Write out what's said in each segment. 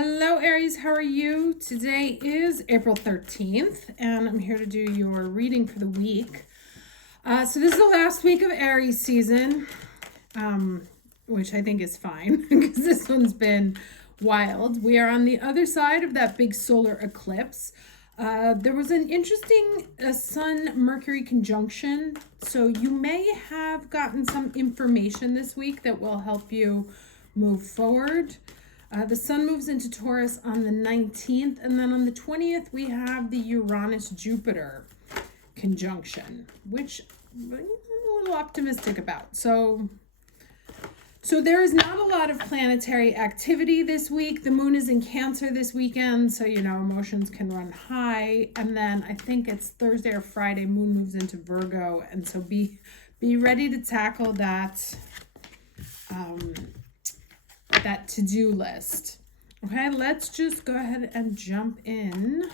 Hello, Aries. How are you? Today is April 13th, and I'm here to do your reading for the week. So this is the last week of Aries season, which I think is fine because this one's been wild. We are on the other side of that big solar eclipse. There was an interesting Sun-Mercury conjunction, so you may have gotten some information this week that will help you move forward. The Sun moves into Taurus on the 19th, and then on the 20th, we have the Uranus-Jupiter conjunction, which I'm a little optimistic about. So there is not a lot of planetary activity this week. The moon is in Cancer this weekend, so, emotions can run high. And then I think it's Thursday or Friday, moon moves into Virgo, and so be ready to tackle that to-do list. Okay, let's just go ahead and jump in.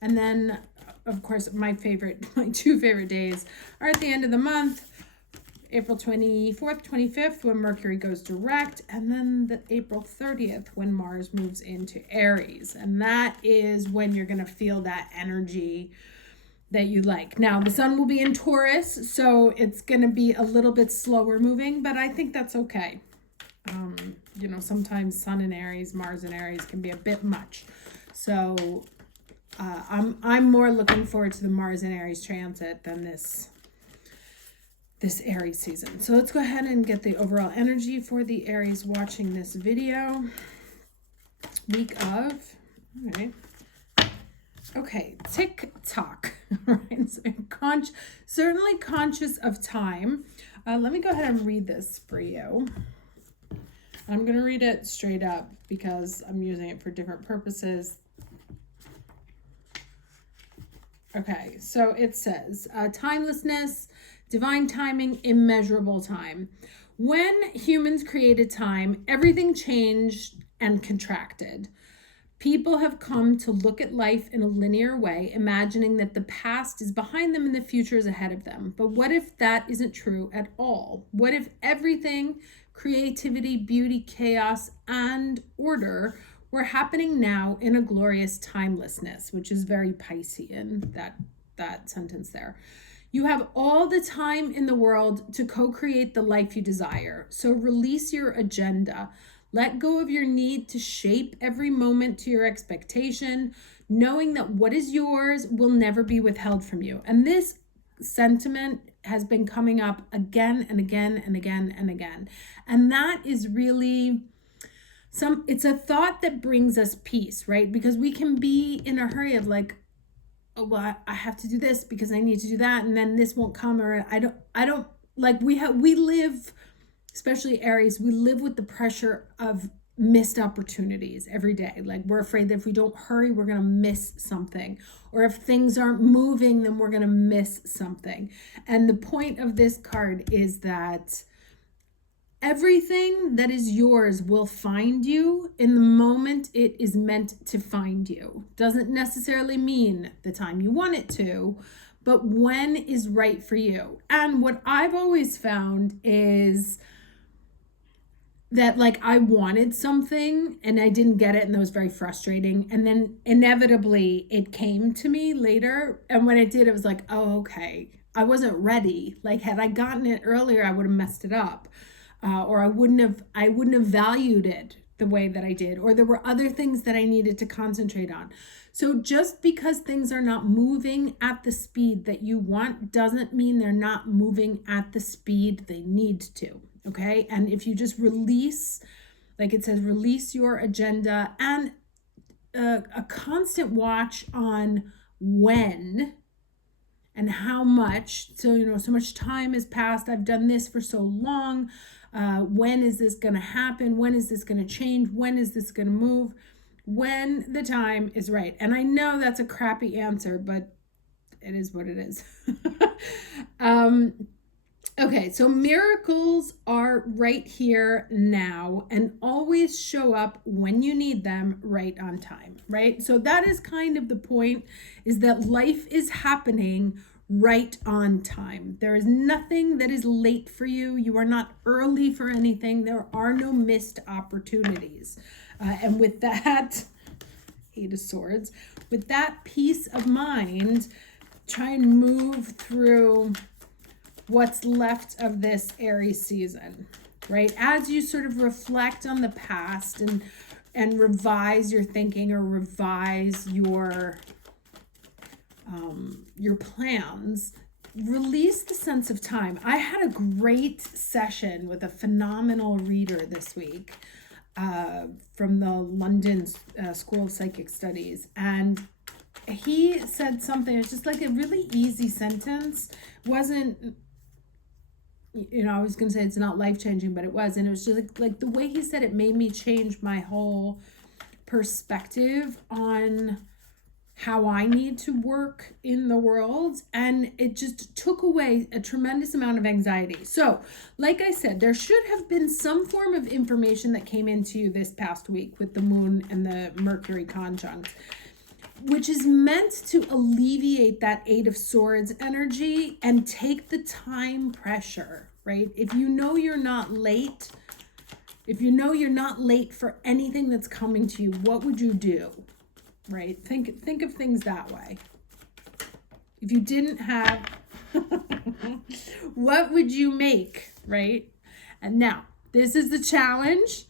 And then, of course, my two favorite days are at the end of the month, April 24th, 25th, when Mercury goes direct, and then the April 30th, when Mars moves into Aries. And that is when you're going to feel that energy that you like. Now, the Sun will be in Taurus, so it's going to be a little bit slower moving, but I think that's okay. Sometimes Sun in Aries, Mars in Aries can be a bit much. So I'm more looking forward to the Mars in Aries transit than this Aries season. So let's go ahead and get the overall energy for the Aries watching this video. Week of, all right. Okay, tick-tock, right? So certainly conscious of time. Let me go ahead and read this for you. I'm going to read it straight up because I'm using it for different purposes. Okay, so it says, timelessness, divine timing, immeasurable time. When humans created time, everything changed and contracted. People have come to look at life in a linear way, imagining that the past is behind them and the future is ahead of them. But what if that isn't true at all? What if everything, creativity, beauty, chaos, and order were happening now in a glorious timelessness, which is very Piscean, that sentence there. You have all the time in the world to co-create the life you desire. So release your agenda. Let go of your need to shape every moment to your expectation, knowing that what is yours will never be withheld from you. And this sentiment has been coming up again and again and again and again. And that is really it's a thought that brings us peace, right? Because we can be in a hurry of like, oh, well, I have to do this because I need to do that, and then this won't come, or I don't like we live, especially Aries, we live with the pressure of missed opportunities every day. Like we're afraid that if we don't hurry, we're going to miss something. Or if things aren't moving, then we're going to miss something. And the point of this card is that everything that is yours will find you in the moment it is meant to find you. Doesn't necessarily mean the time you want it to, but when is right for you. And what I've always found is that like I wanted something and I didn't get it, and that was very frustrating. And then inevitably it came to me later. And when it did, it was like, oh, okay, I wasn't ready. Like had I gotten it earlier, I would have messed it up. Or I wouldn't have valued it the way that I did, or there were other things that I needed to concentrate on. So just because things are not moving at the speed that you want doesn't mean they're not moving at the speed they need to. Okay. And if you just release, like it says, release your agenda, and a constant watch on when and how much. So, so much time has passed. I've done this for so long. When is this going to happen? When is this going to change? When is this going to move? When the time is right. And I know that's a crappy answer, but it is what it is. Okay, so miracles are right here now and always show up when you need them right on time, right? So that is kind of the point, is that life is happening right on time. There is nothing that is late for you. You are not early for anything. There are no missed opportunities. And with that, Eight of Swords, with that peace of mind, try and move through what's left of this Aries season, right? As you sort of reflect on the past and revise your thinking or revise your plans, release the sense of time. I had a great session with a phenomenal reader this week from the London School of Psychic Studies, and he said something, it's just like a really easy sentence. Wasn't, I was going to say it's not life-changing, but it was. And it was just like the way he said it made me change my whole perspective on how I need to work in the world. And it just took away a tremendous amount of anxiety. So, like I said, there should have been some form of information that came into you this past week with the moon and the Mercury conjunct, which is meant to alleviate that Eight of Swords energy and take the time pressure, right? If you know you're not late, for anything that's coming to you, what would you do, right? Think of things that way. If you didn't have, what would you make, right? And now, this is the challenge.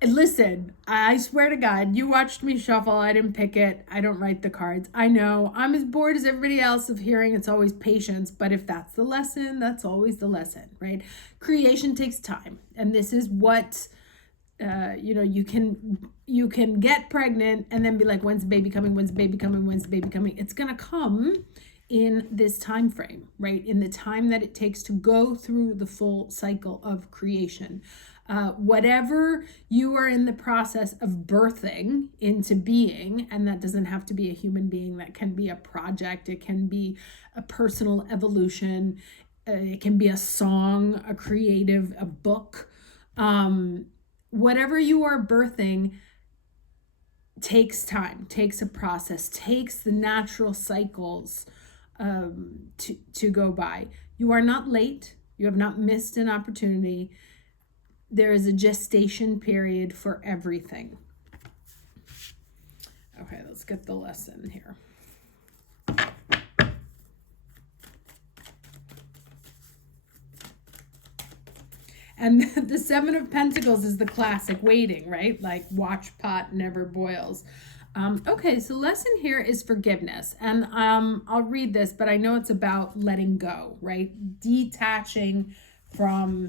And listen, I swear to God, you watched me shuffle. I didn't pick it. I don't write the cards. I know I'm as bored as everybody else of hearing it's always patience. But if that's the lesson, that's always the lesson, right? Creation takes time. And this is what, you can get pregnant and then be like, when's the baby coming? When's the baby coming? When's the baby coming? It's going to come in this time frame, right? In the time that it takes to go through the full cycle of creation. Whatever you are in the process of birthing into being, and that doesn't have to be a human being, that can be a project, it can be a personal evolution, it can be a song, a book, whatever you are birthing takes time, takes a process, takes the natural cycles to go by. You are not late. You have not missed an opportunity. There is a gestation period for everything. Okay, let's get the lesson here. And the Seven of Pentacles is the classic waiting, right? Like watch pot never boils. Okay, so lesson here is forgiveness. And I'll read this, but I know it's about letting go, right? Detaching from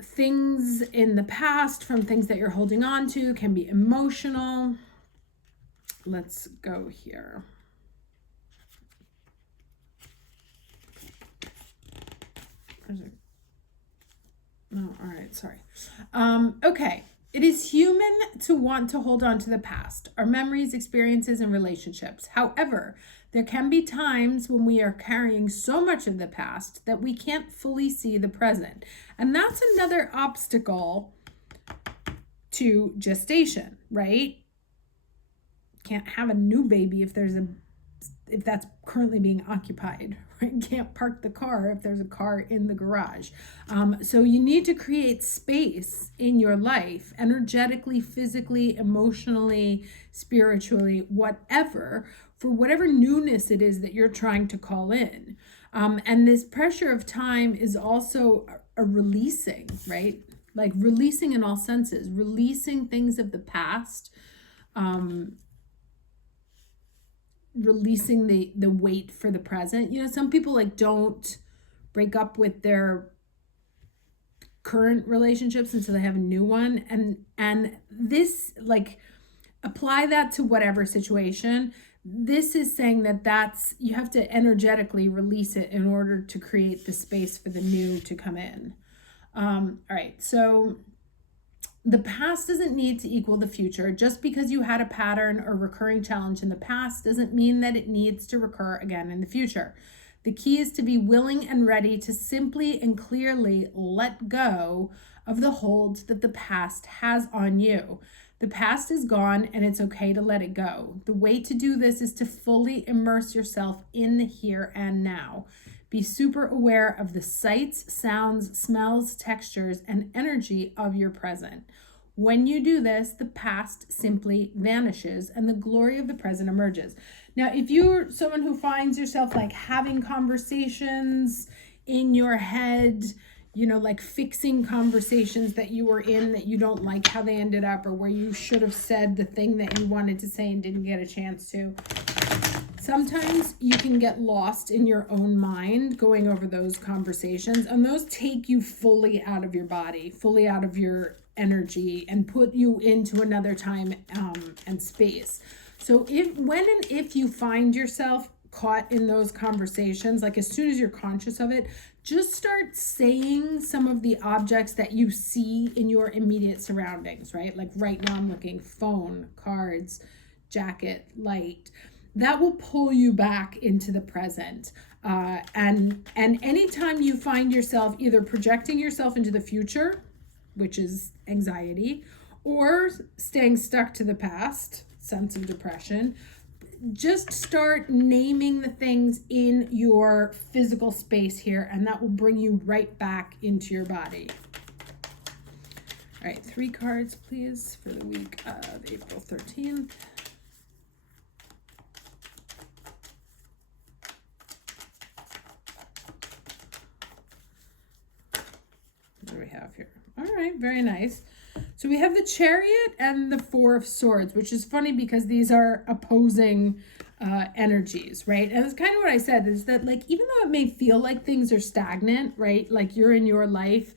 things in the past, from things that you're holding on to, can be emotional. Let's go here. Oh, all right, sorry. Okay. It is human to want to hold on to the past, our memories, experiences, and relationships. However, there can be times when we are carrying so much of the past that we can't fully see the present. And that's another obstacle to gestation, right? Can't have a new baby if that's currently being occupied, right? Can't park the car if there's a car in the garage. So you need to create space in your life, energetically, physically, emotionally, spiritually, whatever, for whatever newness it is that you're trying to call in. And this pressure of time is also a releasing, right? Like releasing in all senses, releasing things of the past, releasing the weight for the present. Some people don't break up with their current relationships until they have a new one, and this, apply that to whatever situation. This is saying that's you have to energetically release it in order to create the space for the new to come in. All right, so the past doesn't need to equal the future. Just because you had a pattern or recurring challenge in the past doesn't mean that it needs to recur again in the future. The key is to be willing and ready to simply and clearly let go of the hold that the past has on you. The past is gone and it's okay to let it go. The way to do this is to fully immerse yourself in the here and now. Be super aware of the sights, sounds, smells, textures, and energy of your present. When you do this, the past simply vanishes and the glory of the present emerges. Now, if you're someone who finds yourself like having conversations in your head, you know, like fixing conversations that you were in that you don't like how they ended up, or where you should have said the thing that you wanted to say and didn't get a chance to. Sometimes you can get lost in your own mind going over those conversations, and those take you fully out of your body, fully out of your energy, and put you into another time and space. So if you find yourself caught in those conversations, like as soon as you're conscious of it, just start saying some of the objects that you see in your immediate surroundings, right? Like right now I'm looking phone, cards, jacket, light. That will pull you back into the present. And anytime you find yourself either projecting yourself into the future, which is anxiety, or staying stuck to the past, sense of depression, just start naming the things in your physical space here, and that will bring you right back into your body. All right, 3 cards, please, for the week of April 13th. What do we have here? All right, very nice. So we have the Chariot and the 4 of Swords, which is funny because these are opposing energies, right? And it's kind of what I said, is that like, even though it may feel like things are stagnant, right? Like you're in your life,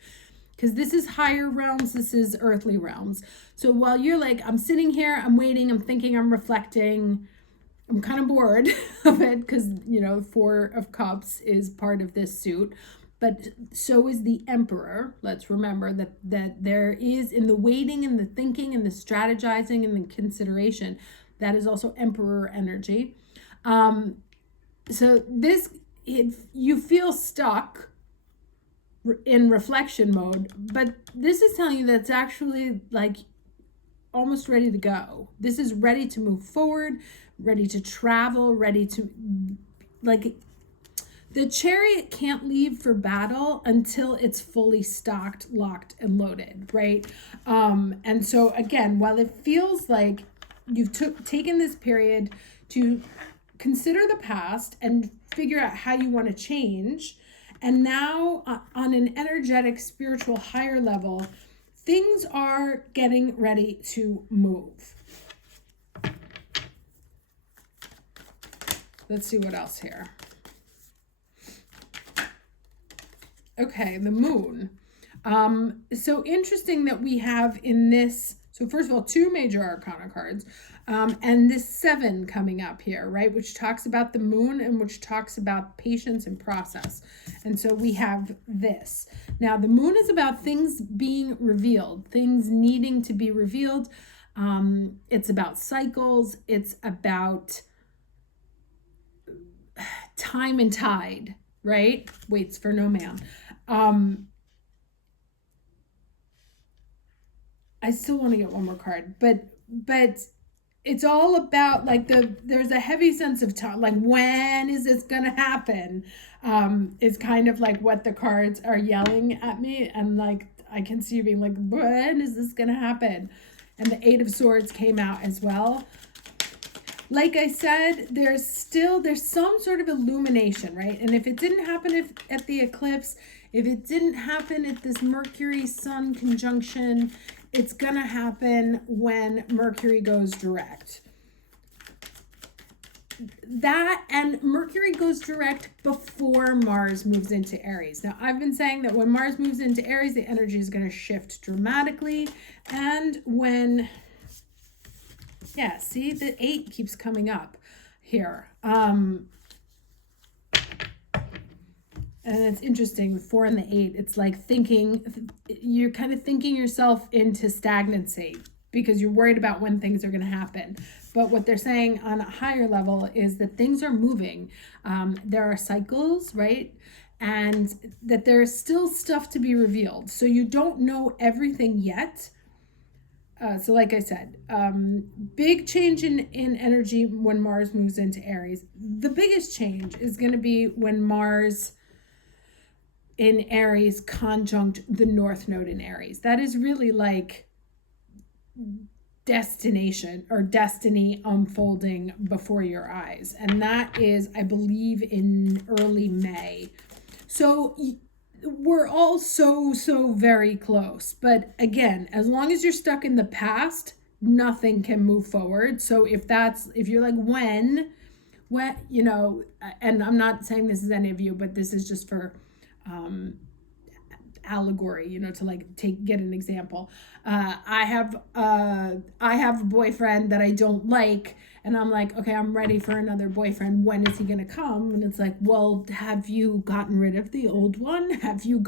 because this is higher realms, this is earthly realms. So while you're like, I'm sitting here, I'm waiting, I'm thinking, I'm reflecting, I'm kind of bored of it because, you know, 4 of Cups is part of this suit. But so is the Emperor. Let's remember that there is, in the waiting and the thinking and the strategizing and the consideration, that is also Emperor energy. So you feel stuck in reflection mode, but this is telling you that it's actually like almost ready to go. This is ready to move forward, ready to travel, ready to, like, the Chariot can't leave for battle until it's fully stocked, locked, and loaded, right? And so again, while it feels like you've taken this period to consider the past and figure out how you want to change, and now on an energetic, spiritual, higher level, things are getting ready to move. Let's see what else here. Okay, the Moon. So interesting that we have in this, so first of all, 2 major arcana cards, and this 7 coming up here, right, which talks about the Moon and which talks about patience and process. And so we have this. Now, the Moon is about things being revealed, things needing to be revealed. It's about cycles. It's about time and tide, right? Waits for no man. I still want to get one more card, but it's all about like there's a heavy sense of time, like when is this gonna happen? Is kind of like what the cards are yelling at me, and like I can see you being like, when is this gonna happen? And the 8 of Swords came out as well. Like I said, there's some sort of illumination, right? And if it didn't happen at the eclipse, if it didn't happen at this Mercury-Sun conjunction, it's going to happen when Mercury goes direct. That, and Mercury goes direct before Mars moves into Aries. Now, I've been saying that when Mars moves into Aries, the energy is going to shift dramatically. And when... yeah, see, the 8 keeps coming up here. And it's interesting, the 4 and the 8, it's like you're kind of thinking yourself into stagnancy because you're worried about when things are going to happen. But what they're saying on a higher level is that things are moving. There are cycles, right? And that there's still stuff to be revealed. So you don't know everything yet, So like I said, big change in energy when Mars moves into Aries. The biggest change is going to be when Mars in Aries conjunct the North Node in Aries. That is really like destination or destiny unfolding before your eyes. And that is, I believe, in early May. So we're all so very close. But again, as long as you're stuck in the past, nothing can move forward. So if you're like, when, you know, and I'm not saying this is any of you, but this is just for allegory, you know, to like get an example. I have a boyfriend that I don't like, and I'm like, okay, I'm ready for another boyfriend. When is he gonna come? And it's like, well, have you gotten rid of the old one? Have you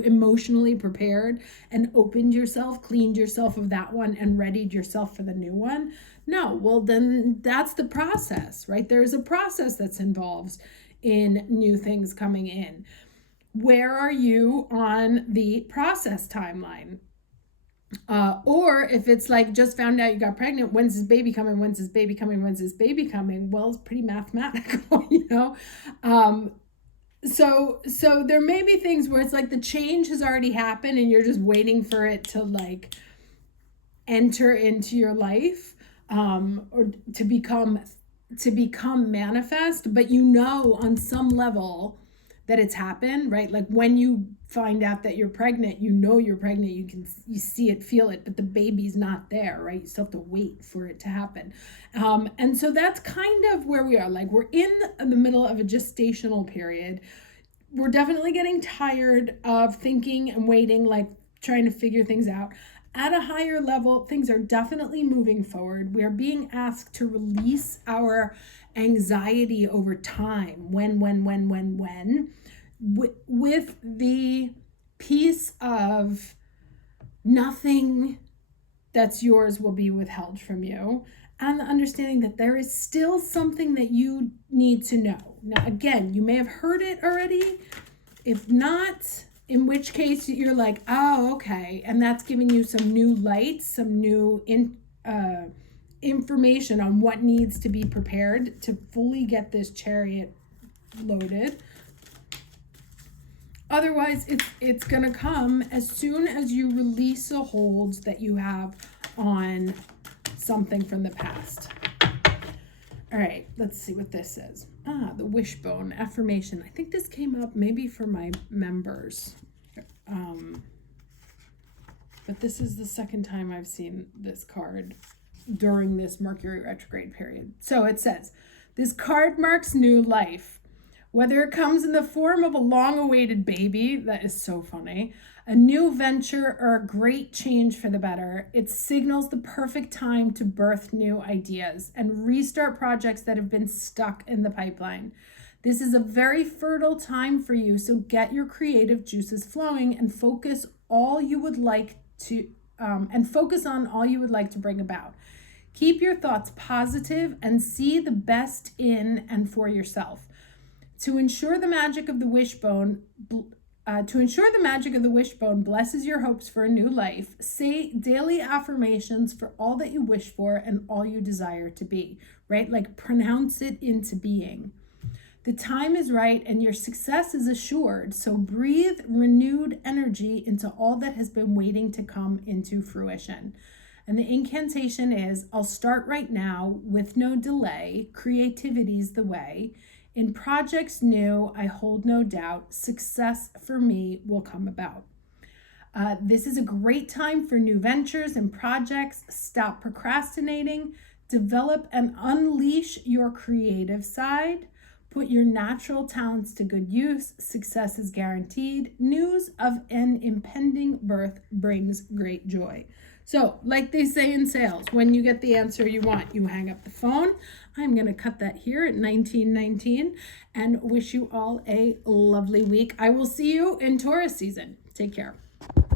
emotionally prepared and opened yourself, cleaned yourself of that one, and readied yourself for the new one? No. Well, then that's the process, right? There's a process that's involved in new things coming in. Where are you on the process timeline? Or if it's like just found out you got pregnant, when's this baby coming? When's this baby coming? When's this baby coming? Well, it's pretty mathematical, you know? So there may be things where it's like the change has already happened and you're just waiting for it to like enter into your life, or to become manifest, but you know on some level that it's happened, right? Like when you find out that you're pregnant, you know you're pregnant, you see it, feel it, but the baby's not there, right? You still have to wait for it to happen. And so that's kind of where we are. Like we're in the middle of a gestational period. We're definitely getting tired of thinking and waiting, like trying to figure things out. At a higher level, things are definitely moving forward. We are being asked to release our anxiety over time. When, with the piece of nothing that's yours will be withheld from you, and the understanding that there is still something that you need to know. Now, again, you may have heard it already. If not, in which case you're like, oh, okay. And that's giving you some new light, some new information on what needs to be prepared to fully get this chariot loaded. Otherwise, it's going to come as soon as you release a hold that you have on something from the past. All right, let's see what this says. The wishbone affirmation. I think this came up maybe for my members. But this is the second time I've seen this card during this Mercury retrograde period. So it says, this card marks new life. Whether it comes in the form of a long-awaited baby, that is so funny, a new venture, or a great change for the better, it signals the perfect time to birth new ideas and restart projects that have been stuck in the pipeline. This is a very fertile time for you, so get your creative juices flowing and focus on all you would like to bring about. Keep your thoughts positive and see the best in and for yourself. To ensure the magic of the wishbone blesses your hopes for a new life, say daily affirmations for all that you wish for and all you desire to be, right? Like pronounce it into being. The time is right and your success is assured, so breathe renewed energy into all that has been waiting to come into fruition. And the incantation is, I'll start right now with no delay, creativity's the way. In projects new, I hold no doubt, success for me will come about. This is a great time for new ventures and projects. Stop procrastinating, develop and unleash your creative side. Put your natural talents to good use. Success is guaranteed. News of an impending birth brings great joy. So, like they say in sales, when you get the answer you want, you hang up the phone. I'm going to cut that here at 1919 and wish you all a lovely week. I will see you in Taurus season. Take care.